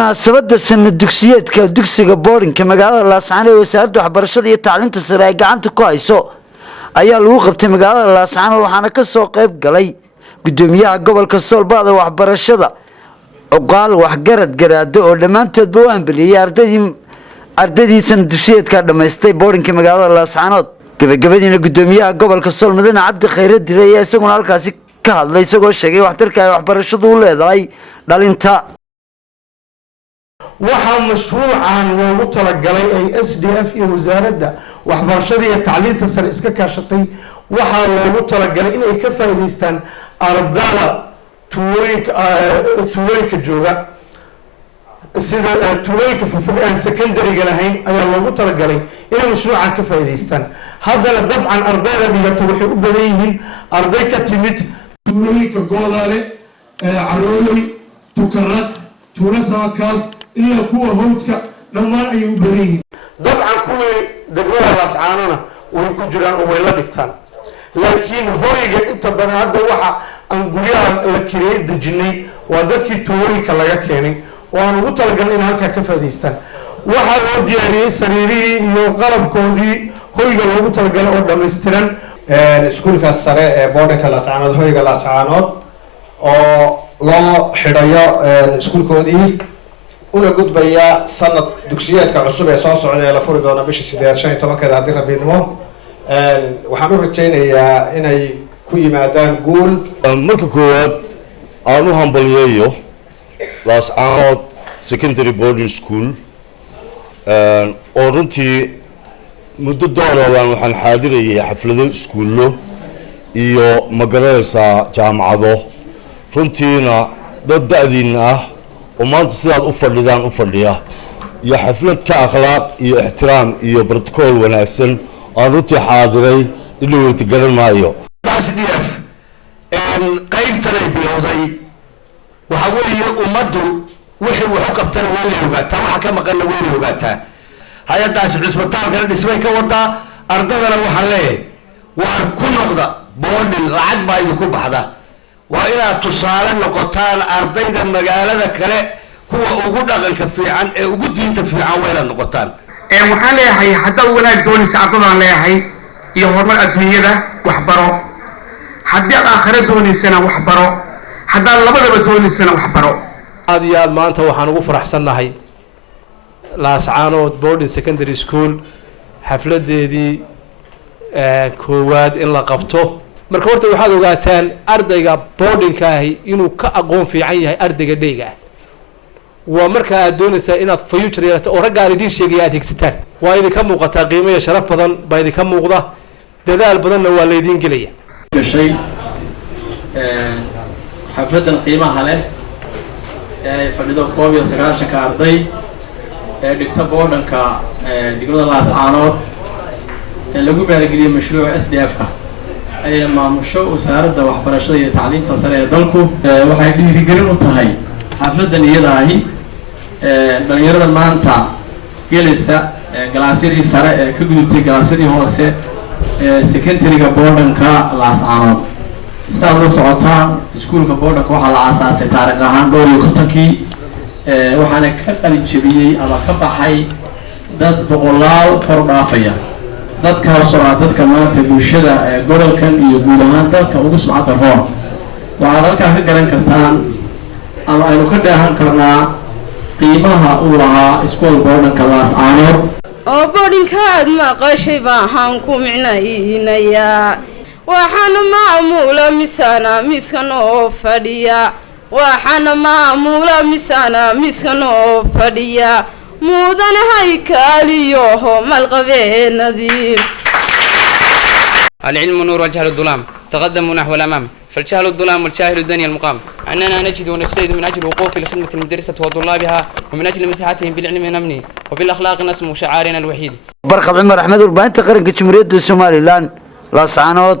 munaasabada sanad dugsiyeedka dugsiga boardingka magaalada Laascaanood ee wasaaradda waxbarashada iyo tacliinta sare ay gacanta ku hayso ayaa lagu qabtay magaalada Laascaanood waxaana ka soo qayb galay gudoomiyaha gobolka Soolbaada waxbarashada oqaal waxgarad garaado oo dhamaantood u hambaliyay ardaydii sanad dugsiyeedka dhameystay boardingka magaalada Laascaanood gabagabadiina gudoomiyaha gobolka Sool Mudane Cabdi Khayre Dire ayaa isaguna halkaasi ka hadlay isagoo sheegay waxtarka ay waxbarashadu u leedahay dhalinta waxaa mashruucan loogu talagalay ay SDF iyo wasaaradda waxbarashada iyo tacliinta sare iska kaashatay waxaa loogu talagalay in ay ka faa'iideystaan ardayda tuulooyinka jooga sida tuulooyinka fofog aan secondary-ga lahayn ayaa loogu talagalay inay mashruucan ka faa'iideystaan haddana dabcan ardayda dhigata waxay u badan yihiin arday ka timid tuulooyinka Goodaale Carooley Tukarad Tuula Saakaal ilaa kuwa hawdka dhammaan ay u badan yihiin dabcan kuwii degmada Laascaanoodna way ku jiraan oo way la dhigtaan laakiin horiga inta badan hadda waxa aan guryaha la kireey dejinay waa dadkii tuulooyinka laga keenay oo aan ugu talagalnay in halka ka faa'iideystaan waxa loo diyaariyay sariirihii iyo qalabkoodii horiga loogu talagalay oo dhameystiran iskuulka sare ee boardingka Laascaanood horiga Laascaanood oo loo xidhayo iskuulkoodii una gudbaya sanad dugsiyeedka cusub ee soo socda ee la furi doono bisha 15 haddii rabiidmo waxaan u rajaynayaa inay ku yimaadaan guul marka koowaad aan u hambaliyeeyo Laascaanood secondary boarding school oo runtii muddo dooran waxaan xaadirayay xaflado iskuullo iyo magaranaysa jaamacado runtiina dad da'diina ah oo maanta sidaad u fadhidaan u fadhiya iyo xaflad ka akhlaaq iyo ixtiraam iyo protocol wanaagsan aan runtii xaadiray dhinaweyti garan maayo SDF qaybtan ay bilowday waxa weeye ummaddu wixii wax u qabtana way ogaataa waxa ka maqanna way ogaataa hay'adaas cusbitaalka dhismay ka wadaa ardadana waxaan leeyahay waar ku noqda boarding lacag baa idinku baxda waa inaad tusaale noqotaan ardayda magaalada kale kuwa ugu dhaqanka fiican ee ugu diinta fiican wayna noqotaan waxaan leeyahay hadda wanaag doonaysa ardadaan leeyahay iyo horumar adduunyada waxbaro haddii aad aakhira doonaysana waxbaro haddaad labadaba doonaysana waxbaro aad iyo aad maanta waxaan ugu faraxsannahay Laascaanood boarding secondary school xafladeedii koowaad in la qabto marka horta waxaad ogaataan ardayga boardingka ahi inuu ka aqoon fiican yahay ardayga dhayga waa marka aad doonaysaa inaad future yeelato oo ragga aan idiin sheegay aad higsataan waa idinka muuqataa qiimo iyo sharaf badan baa idinka muuqda dadaal badanna waa la idiin gelaya gashay xafladan qiimaha leh ee fadhido 19 arday ee dhigta boardingka degmada Laascaanood ee lagu maalgeliyay mashruuca SDF-ka ay maamusho wasaaradda waxbarashada iyo tacliinta sare ee dalku waxay dhiirigelin u tahay xafladan iyada ahi dhalinyarada maanta gelaysa galaasyadii sare ee ka gudubtay galaasyadii hoose ee secondary-ga boardingka Laascaanood saa loo socotaan iskuulka boardingka waxaa la aasaasay taariikh ahaan 1950kii waxaana ka qalin jabiyay ama ka baxay dad boqolaal kor dhaafaya dadkaasoo ah dadka maanta bulshada gobolkan iyo guud ahaan dalka ugu sumcadda roon waxaad halkaa ka garan kartaan ama aynu ka dheehan karnaa qiimaha uu lahaa iskuul boardingka Laascaanood oo boardingkaad maqashay baan ku micnaynayaa waxaana maamula misana miskan oo fadhiya waxaana maamula misana miskan oo fadhiya مودن هيكاليوه مالقبينادين العلم نور والجهل الظلام تقدموا نحو الأمام فالجهل الظلام والجاهل الدنيا المقام أننا نجد ونجتهد من أجل وقوف لخدمة المدرسة وطلابها ومن أجل مساحتهم بالعلم نمني وبالأخلاق نسمو شعارنا الوحيد برخة عمر أحمد والباين تقرن كجمهورية الصوماليلاند Laascaanood